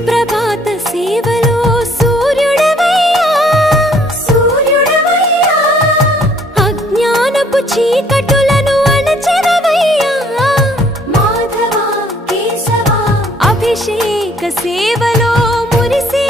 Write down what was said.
ప్రభాత సేవలో సూర్యుడవయ్యా సూర్యుడవయ్యా అజ్ఞానపు చీకటులను అణచెదవయ్యా మాధవ కేశవ అభిషేక సేవలో మురిసే